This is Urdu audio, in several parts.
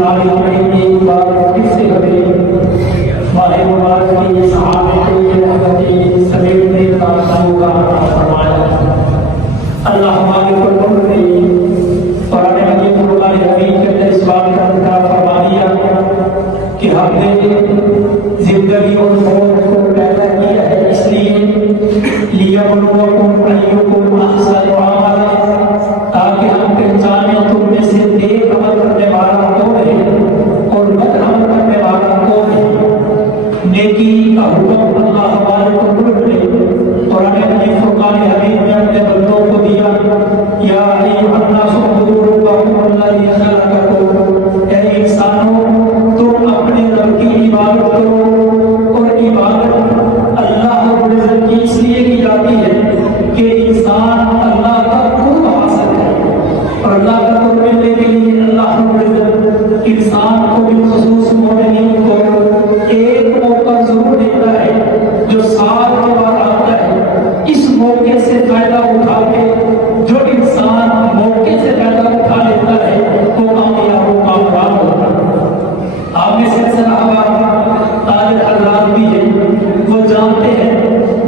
تاریخ میں ایک بار پھر سے ہمیں ماہ مبارک کی سعادتیں رحمتیں سمیٹنے کا موقع عطا فرمایا۔ اللہ ہمارے پر نے قرآن مجید قرآن حکیم کے اندر اس بات کا تذکرہ فرما دیا کہ ہم نے زندگی اور موت کو پیدا کیا ہے اس لیے لیبلوکم ایکم احسن عملا، تاکہ ہم پہچانیں تم میں سے نیک عمل کرنے والا کون ہے اور بد عمل کرنے والا کون ہے۔ نیکی کا حکم اللہ ہمارے کو نے قرآن مجید فرقان حمید میں اپنے بندوں کو دیا، یا ایھا الناس اعبدوا ربکم الذی خلقکم، اے انسانوں تم اپنے رب کی عبادت کرو، اور عبادت اللہ رب العزت کی اس لیے کی جاتی ہے کہ انسان اللہ کا قرب حاصل ہے، اور اللہ کا قرب ملنے کے لیے اللہ رب العزت انسان کو بالخصوص مومنین کو ایک موقع ضرور دیتا ہے جو سال کے بعد آتا ہے۔ اس موقع سے فائدہ اٹھا کے جو انسان موقع سے فائدہ اٹھا لیتا ہے وہ کامیاب و کامیاب ہوتا ہے۔ آپ میں سے صحابہ طالب حضرات بھی ہیں، وہ جانتے ہیں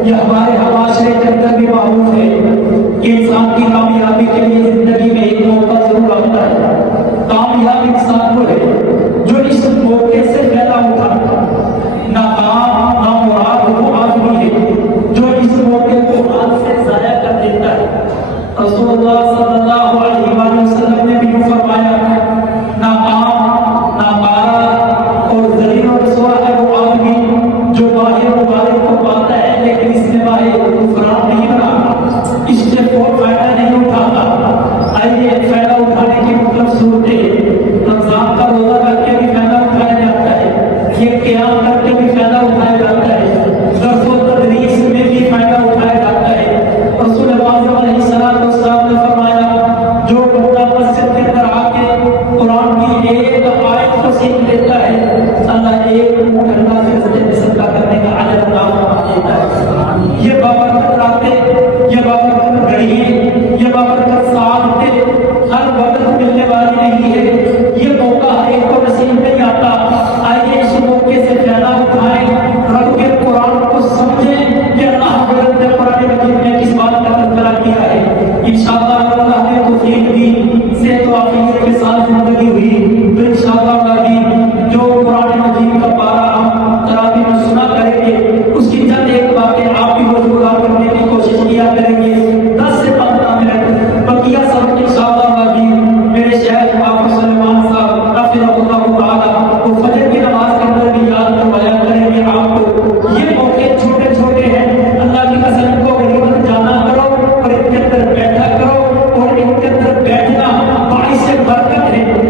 یہ ہمارے معاشرے کے اندر بھی معروف ہے کہ انسان کی کامیابی کے لیے زندگی میں ایک موقع ضرور آتا ہے۔ کامیاب انسان وہ ہے جو اس موقع سے فائدہ اٹھاتا ہے، ناکام نامراد وہ آدمی ہے جو اس موقع کو ہاتھ سے ضائع کر دیتا ہے۔ رسول اللہ صلی اللہ علیہ وآلہ وسلم نے بھی فرمایا ناکام ناکارہ اور ذلیل و رسوا ہے وہ آدمی جو ماہ مبارک کو پاتا ہے لیکن اس میں ماہ غفران نہیں بناتا، اس سے کوئی فائدہ نہیں اٹھاتا۔ آئیے فائدہ اٹھانے کی مختلف صورتیں، رمضان کا روزہ رکھ کے بھی فائدہ اٹھایا جاتا ہے، یہ قیام کر کے بھی فائدہ اٹھایا جاتا ہے، درس و تدریس میں بھی فائدہ اٹھایا جاتا ہے۔ رسول اللہ علیہ السلام نے فرمایا جو بندہ مسجد کے اندر آ کے قرآن کی ایک آیت کو سیکھ لیتا ہے اللہ ایک اونٹ اللہ سے صدقہ کرنے کا اجر عطا فرما دیتا ہے۔ یہ بابرکت راتیں، یہ بابرکت گھڑییں، یہ بابرکت ساعتیں ہر وقت ملنے والی نہیں ہے، یہ موقع ہر ایک کو نصیب نہیں آتا۔ آئیے اس موقع سے فائدہ اٹھائیں، رب کے قرآن کو سمجھیں کہ اللہ حضرت نے قرآن مجید میں کس بات کا تذکرہ کیا ہے۔ انشاءاللہ اللہ نے توفیق دی، صحت و عافیت کے ساتھ زندگی ہوئی تو انشاءاللہ جو قرآن مجید کا پارہ ہم تراویح میں سنا کریں گے اس کی چند ایک باتیں آپ بھی وضوح کرنے کی کوشش کیا کریں گے، 10 سے 15 منٹ بقیہ سبق انشاءاللہ میرے شیخ حافظ سلیمان صاحب حفظہ اللہ تعالی وہ فجر کی نماز کے اندر بھی یاد کروایا کریں گے آپ کو۔ یہ موقع چھوٹے چھوٹے ہیں، اللہ کی قسم کو غنیمت جانا کرو اور ان کے اندر بیٹھا کرو، اور ان کے اندر بیٹھنا باعث برکت ہے۔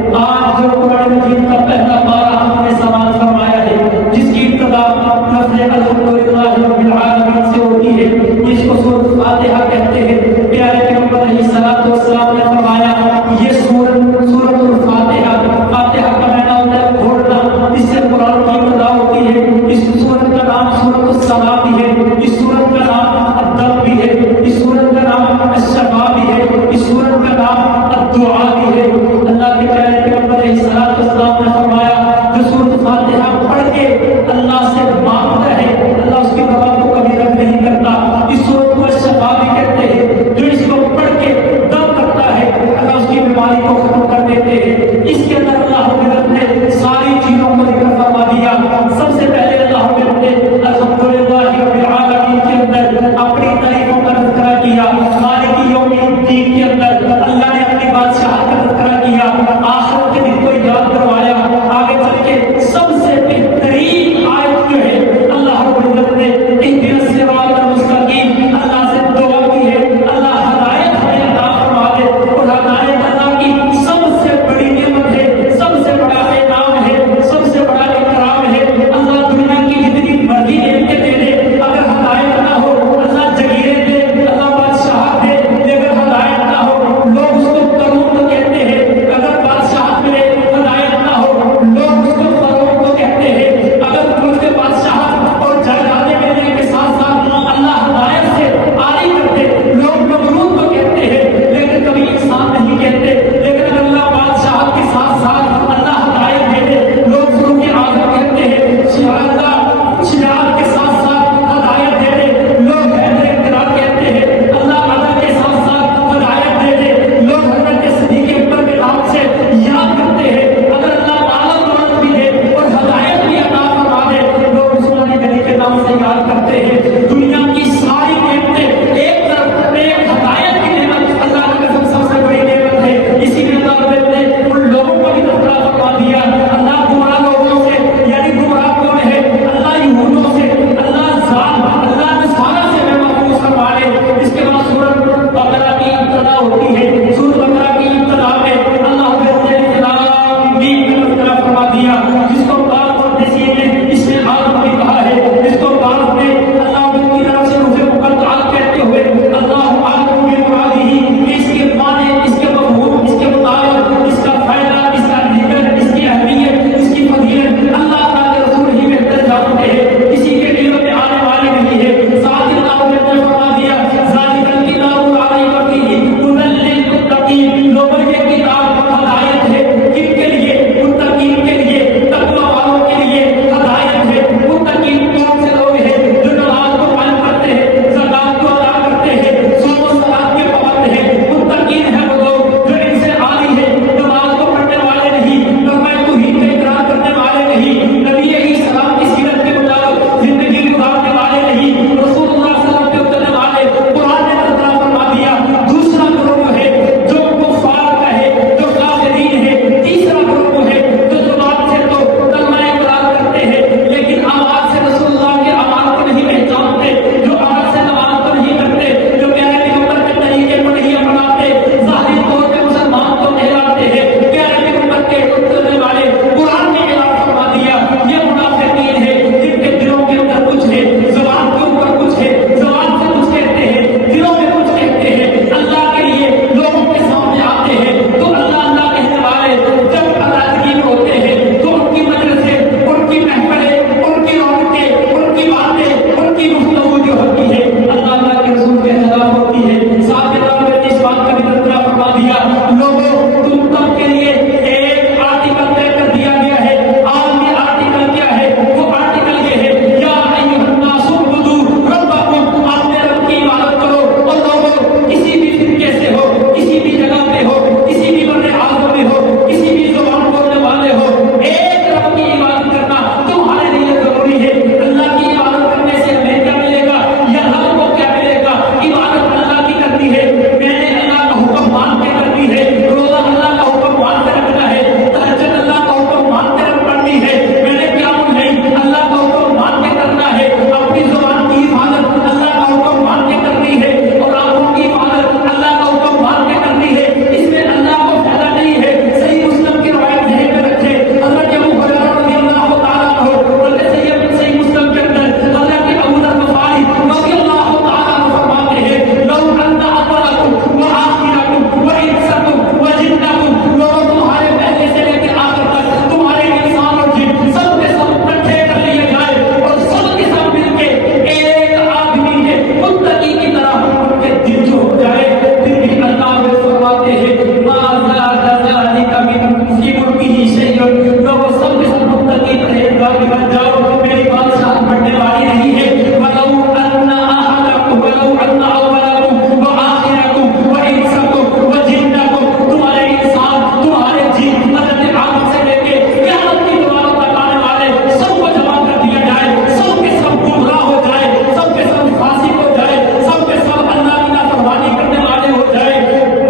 فی ملکہ شیء، لوگوں سب کے سب متقی پرہیزگار بن جاؤ، میری بادشاہت بڑھنے والی نہیں ہے۔ وَلَوْ أَنَّ أَحَدَكُمْ وَلَوْ أَنَّ أَوَّلَكُمْ وَآخِرَكُمْ وَإِنسَكُمْ وَجِنَّكُمْ، تمہارے انسان تمہارے جن حضرت آدم سے لے کے قیامت کی دوبارہ تک آنے والے سب کو جمع کر دیا جائے، سب کے سب گمراہ ہو جائے، سب کے سب فاسق ہو جائے، سب کے سب اللہ کی نافرمانی کرنے والے ہو جائے،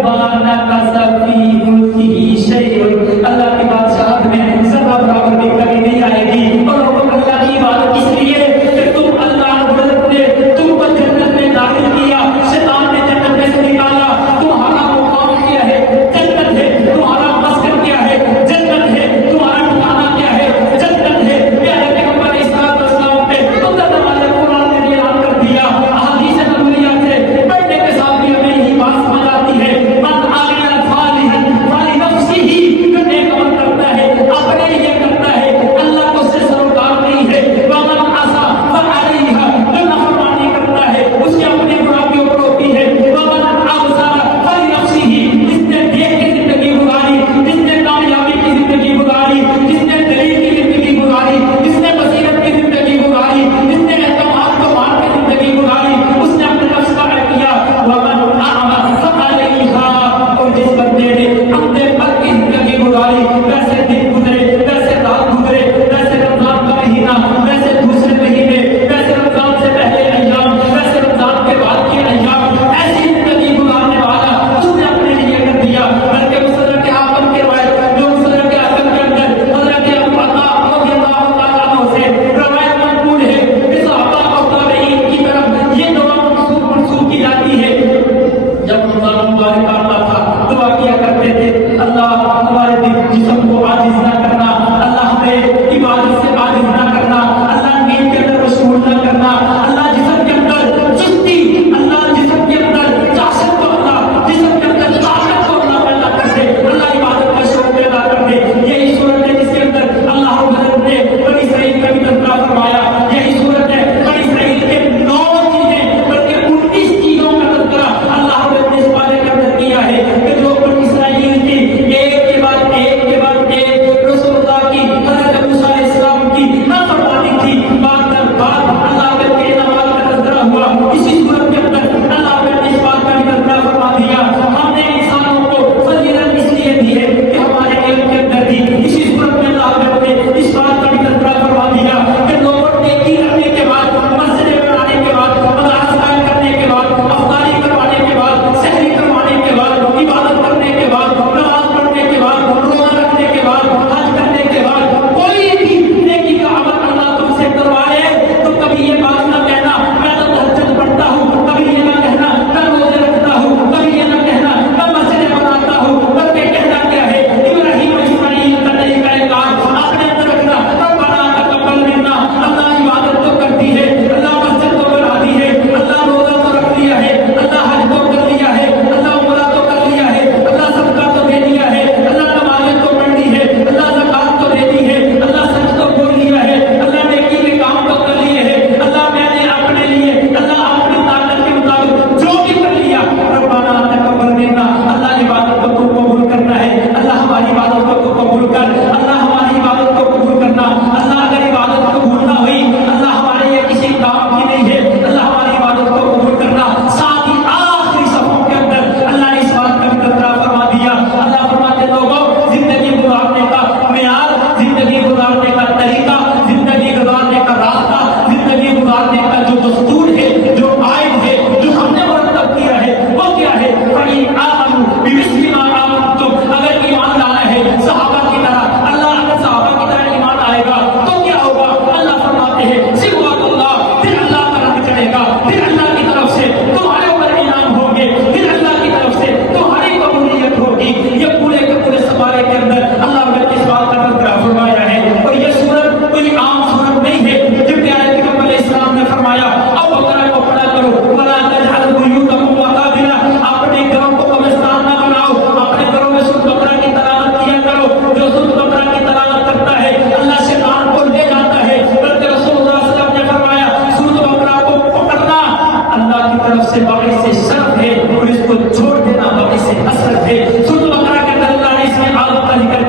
مَا نَقَصَ فِي مُلْكِهِ شَيْءٌ، اللہ کے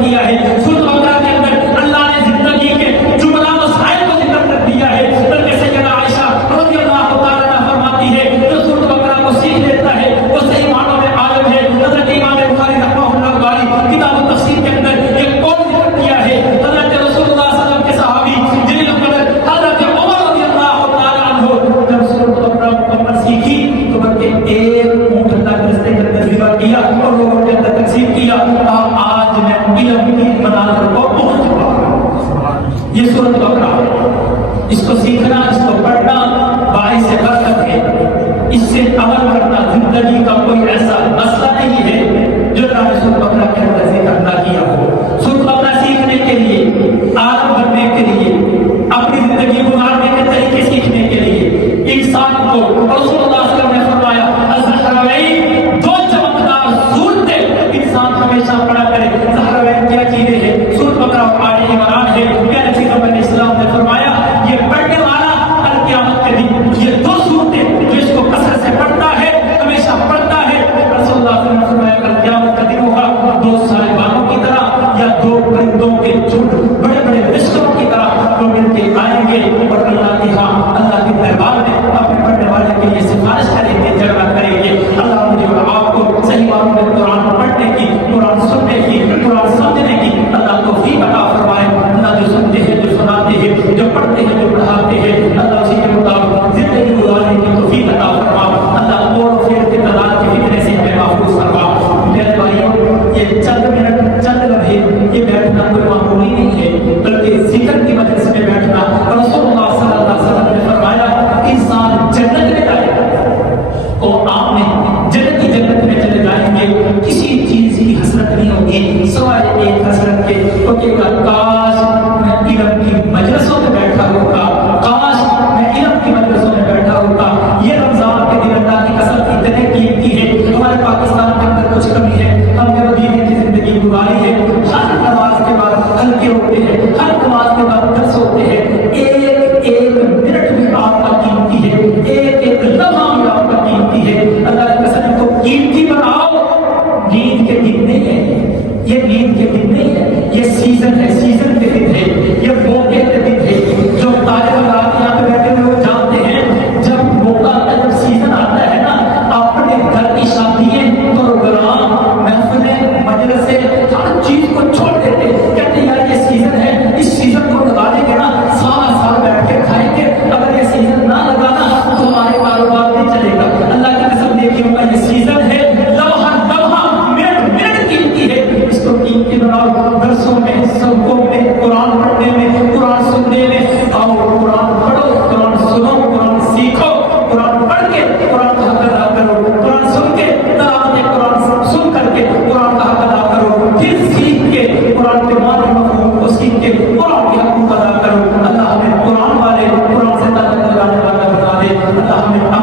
دیا ہے. سورۃ بقرہ کے اندر اللہ نے زندگی کے جملہ مسائل کو ذکر کر دیا ہے. بلکہ سیدہ عائشہ رضی اللہ تعالیٰ عنہ فرماتی ہے جو سورۃ بقرہ کو سیکھ لیتا ہے وہ صحیح معنوں میں عالم ہے. حضرت امام بخاری رحمہ اللہ تعالی کتاب التفسیر کے اندر ایک قول ذکر کیا ہے. حضرت رسول اللہ صلی اللہ علیہ وسلم کے صحابی جلیل القدر حضرت عمر رضی اللہ تعالیٰ عنہ جب سورۃ بقرہ مکمل سیکھی تو بلکہ ایک اونٹ تک رستے کے اندر ذبح کیا اور لوگوں کے اندر تقسیم کیا. آج میں علم کی منازل کو پہنچ چکا ہوں. یہ سورۃ بقرہ اس کو سیکھنا اس کو پڑھنا باعث برکت ہے. اس سے عمل کرنا زندگی کا کوئی ایسا مسئلہ نہیں ہے جو اللہ نے سورۃ بقرہ کے اندر ذکر نہ کیا ہو. سورۃ بقرہ سیکھنے کے لیے عالم بننے کے لیے اپنی زندگی گزارنے کے طریقے سیکھنے کے لیے انسان کو رسول اللہ صلی اللہ علیہ وسلم نے فرمایا الزہراوین دو چمکدار صورتیں انسان ہمیشہ پڑھا کرے. زہراوین کیا چیزیں ہیں؟ سورۃ بقرہ اور آل عمران ہے. پیارے پیغمبر علیہ السلام نے فرمایا یہ پڑھنے والا القیامت کے دن یہ دو صورتیں جو اس کو کثرت سے پڑھتا ہے ہمیشہ پڑھتا ہے رسول اللہ صلی اللہ علیہ وسلم نے فرمایا القیامت کا دن ہوگا دو صاحبانوں کی طرح یا دو پرندوں کے جھنڈ بڑے بڑے رشتوں کی طرح وہ ملتے آئیں گے اور اللہ کے ہاں اللہ کے دربار میں اپنے پڑھنے والے کے لیے سفارش کریں گے جھگڑا کریں گے. اللہ مجھے اور آپ کو صحیح معنوں میں قرآن پڑھنے کی قرآن سننے کی قرآن سمجھنے کی اللہ توفیق عطا فرمائے. اللہ جو سنتے ہیں جو سناتے ہیں جو پڑھتے ہیں جو پڑھاتے ہیں اللہ اسی کے مطابق زندگی گزارنے کی توفیق عطا فرما. اللہ اور پھر کے تضاد کے فتنے سے ہمیں محفوظ فرما. میرے بھائیوں یہ چند منٹ چند لمحے یہ بیٹھنا کوئی معمولی نہیں ہے بلکہ ذکر کی مجلس میں بیٹھنا. رسول اللہ صلی اللہ علیہ وسلم نے فرمایا انسان جنت میں جائے گا تو آپ میں جنت میں چلے جائیں گے کسی چیز کی حسرت نہیں ہوگی سوائے ایک حسرت کے کہ کاش میں علم کی مجلسوں میں بیٹھا ہوتا کاش میں علم کی مجلسوں میں بیٹھا ہوتا. یہ رمضان کے دن اللہ کی قسم اتنے قیمتی ہے. ہمارے پاکستان کے اندر کچھ کمی ہے ہم نے مدینے کی زندگی گزاری ہے. ہر نماز کے بعد ہلکے ہوتے ہیں ہر نماز کے بعد درس ہوتے ہیں. ایک ایک منٹ بھی آپ کا قیمتی ہے ایک ایک لمحہ بھی آپ کا قیمتی ہے. اللہ کی قسم کو قیمتی بناؤ. نیند کے دن نہیں ہے یہ نیند کے دن نہیں ہے یہ سیزن ہے سیزن کے دن ہے یہ موقع کے دن ہے. جو طالب علم یہاں پہ بیٹھے ہوئے وہ جانتے ہیں جب موقع کا جب سیزن آتا ہے نا اپنے گھر کی شادییں پروگرام محفلیں مجلسیں ہر چیز کو چھوڑ دیتے کہتے ہیں یار یہ سیزن ہے اس سیزن کو لگا لیں گے نا سارا سال بیٹھ کے کھائیں گے. اگر یہ سیزن نہ لگانا تو ہمارے کاروبار نہیں چلے گا. اللہ کی قسم دیکھیے ہوگا یہ سیزن ہے لمحہ لمحہ منٹ منٹ قیمتی ہے. اس کو قیمتی بناؤ. درسوں میں سبقوں میں قرآن پڑھنے میں قرآن سننے میں آؤ قرآن پڑھو قرآن سنو قرآن سیکھو. قرآن پڑھ کے قرآن کا حق ادا کرو. قرآن سن کے تلاوت قرآن سن کر کے قرآن کا حق ادا کرو. پھر سیکھ کے قرآن کے معنی مفہوم کو سیکھ کے قرآن کے حقوق ادا کرو. اللہ ہمیں قرآن والے قرآن سے تعلق لگانے والا بنا دے. اللہ ہمیں